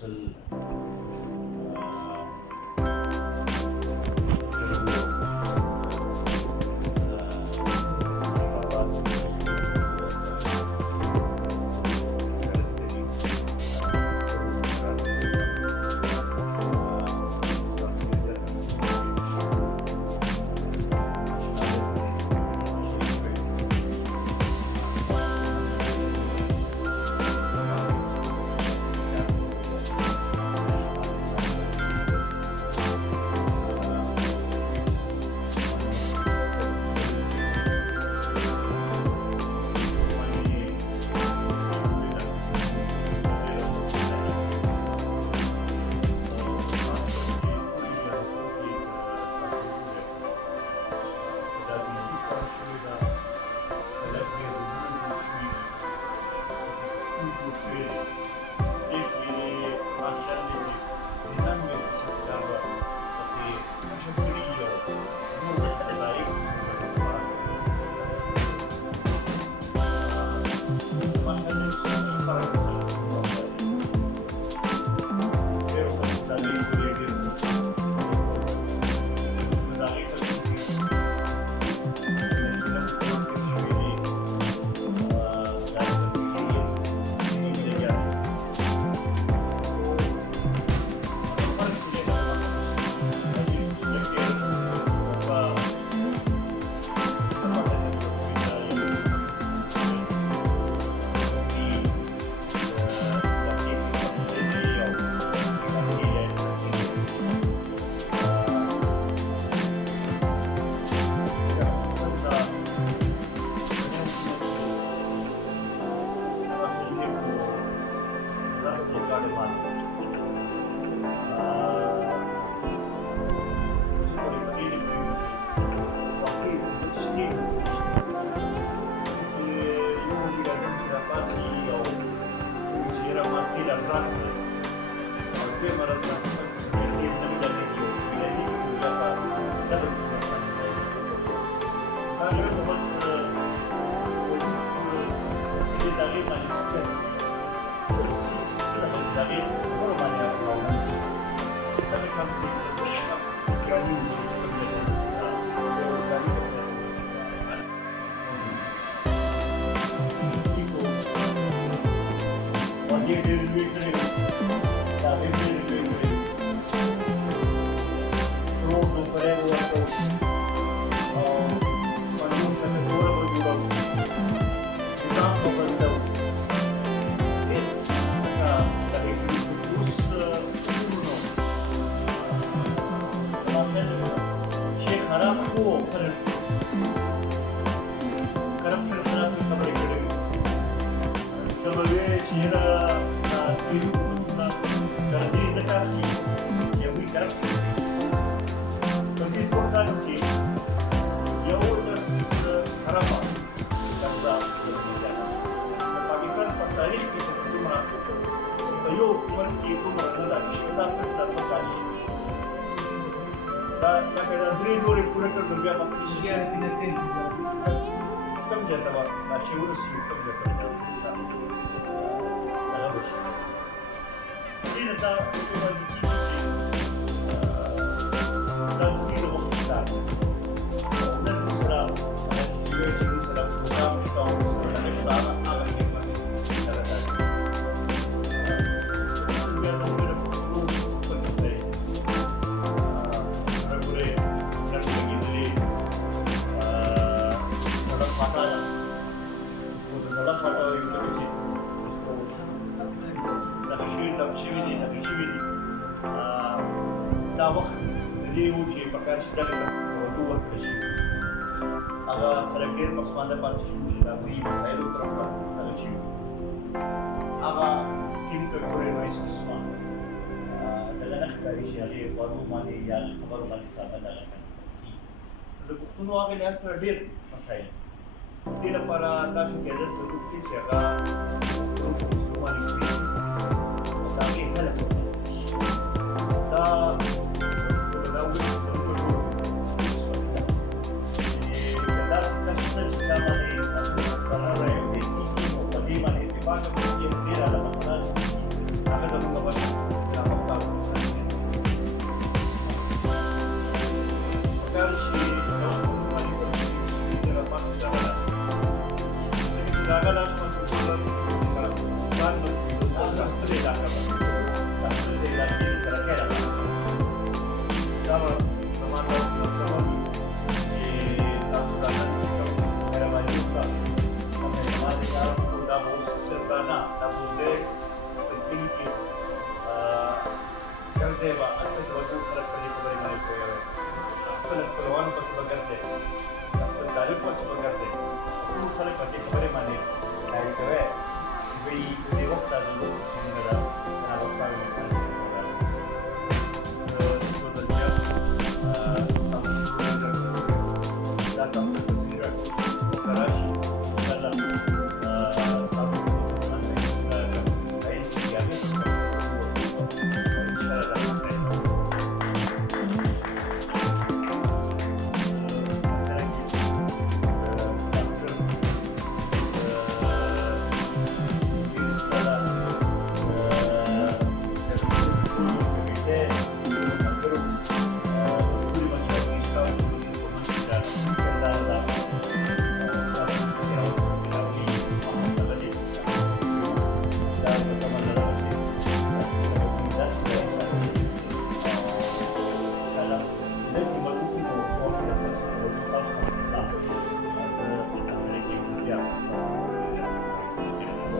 Council سره ډېر مسایل دې لپاره تاسو کې د ضرورت دي چې هغه مسلمانې کړي او د هغې حل وکړئ دا داسې تشخیص چې چا باندې قرار راوړي کېږي او په دې باندې اتفاق وکړي چې ډېره مسله هغه زموږ 学生だから学生でやってるからけだからteman teman nasukan era mayuka kami naman harus mudamos serta na nabuze pentingki kanseba at sa bago sa pagkakabali ko yun ako nagpulawan ko sa pagkanse ako talo ko sa pagkanse ako sa pagkakabali mani kahit kawe si Bay Kudiwak talo